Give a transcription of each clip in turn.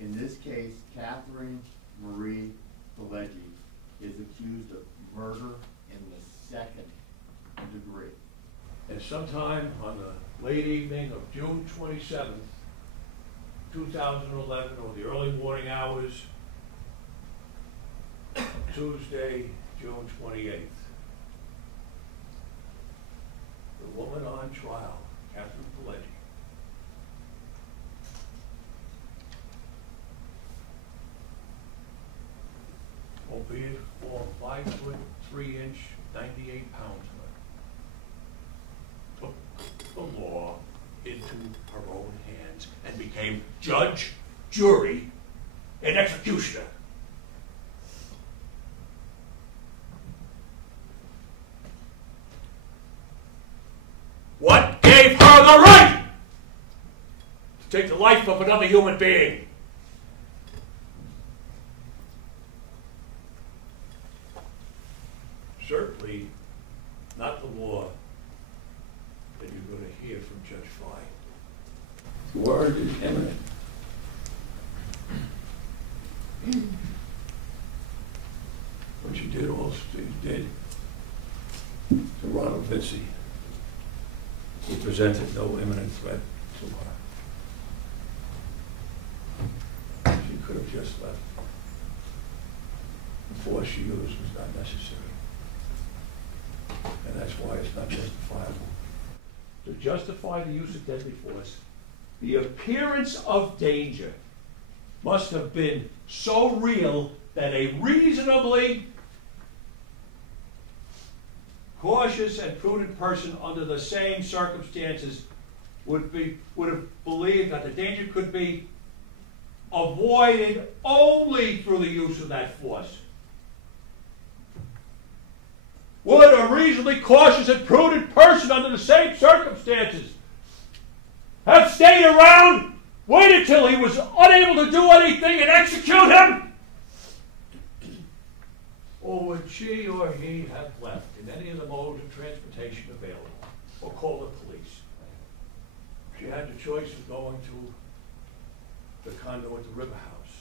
In this case, Catherine Marie Pileggi is accused of murder in the second degree. And sometime on the late evening of June 27th, 2011, or the early morning hours, Tuesday, June 28th, the woman on trial, Catherine Pileggi, albeit for 5'3" 98 pounds, took the law into her own hands and became judge, jury, and executioner. What gave her the right to take the life of another human being? Certainly not the law that you're going to hear from Judge Fry. The word is imminent. What she did also did to Ronald Vinci. He presented no imminent threat to her. She could have just left. The force she used was not necessary. And that's why it's not justifiable. To justify the use of deadly force, the appearance of danger must have been so real that a reasonably cautious and prudent person under the same circumstances would have believed that the danger could be avoided only through the use of that force. Would a reasonably cautious and prudent person under the same circumstances have stayed around, waited till he was unable to do anything, and execute him? Or would she or he have left in any of the modes of transportation available, or call the police? She had the choice of going to the condo at the River House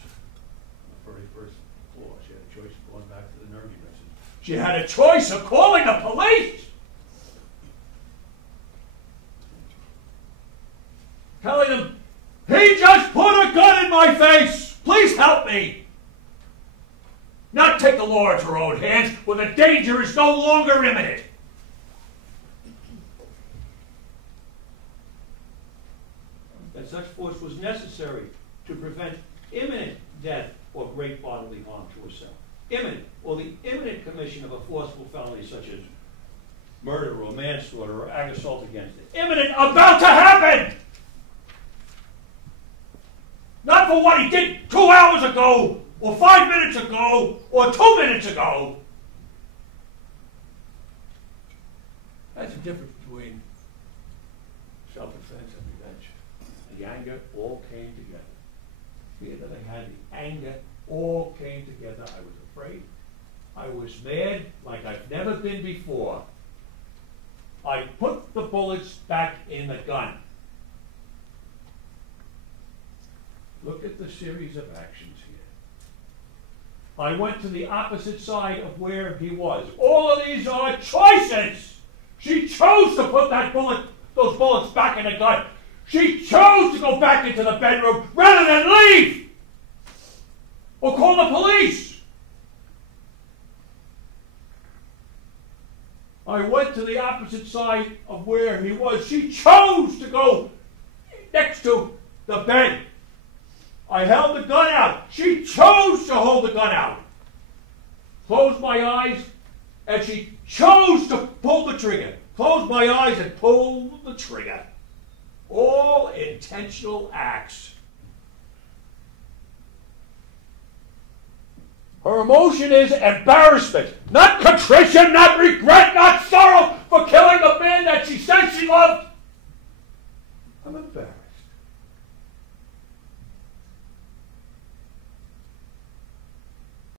on the 31st floor. She had a choice of going back to the Nerdy residence. She had a choice of calling the police! Telling them, he just put a gun in my face! Please help me! Not take the law into her own hands when the danger is no longer imminent. That such force was necessary to prevent imminent death or great bodily harm to herself. Imminent, or the imminent commission of a forcible felony such as murder or manslaughter or ag assault against it. Imminent, about to happen! Not for what he did 2 hours ago, or 5 minutes ago, or 2 minutes ago. That's the difference between self-defense and revenge. The anger all came together. Fear that I had, the anger all came together. I was afraid. I was mad like I've never been before. I put the bullets back in the gun. Look at the series of actions here. I went to the opposite side of where he was. All of these are choices. She chose to put those bullets back in the gun. She chose to go back into the bedroom rather than leave or call the police. I went to the opposite side of where he was. She chose to go next to the bed. I held the gun out. She chose to hold the gun out. Closed my eyes, and she chose to pull the trigger. Closed my eyes and pulled the trigger. All intentional acts. Her emotion is embarrassment, not contrition, not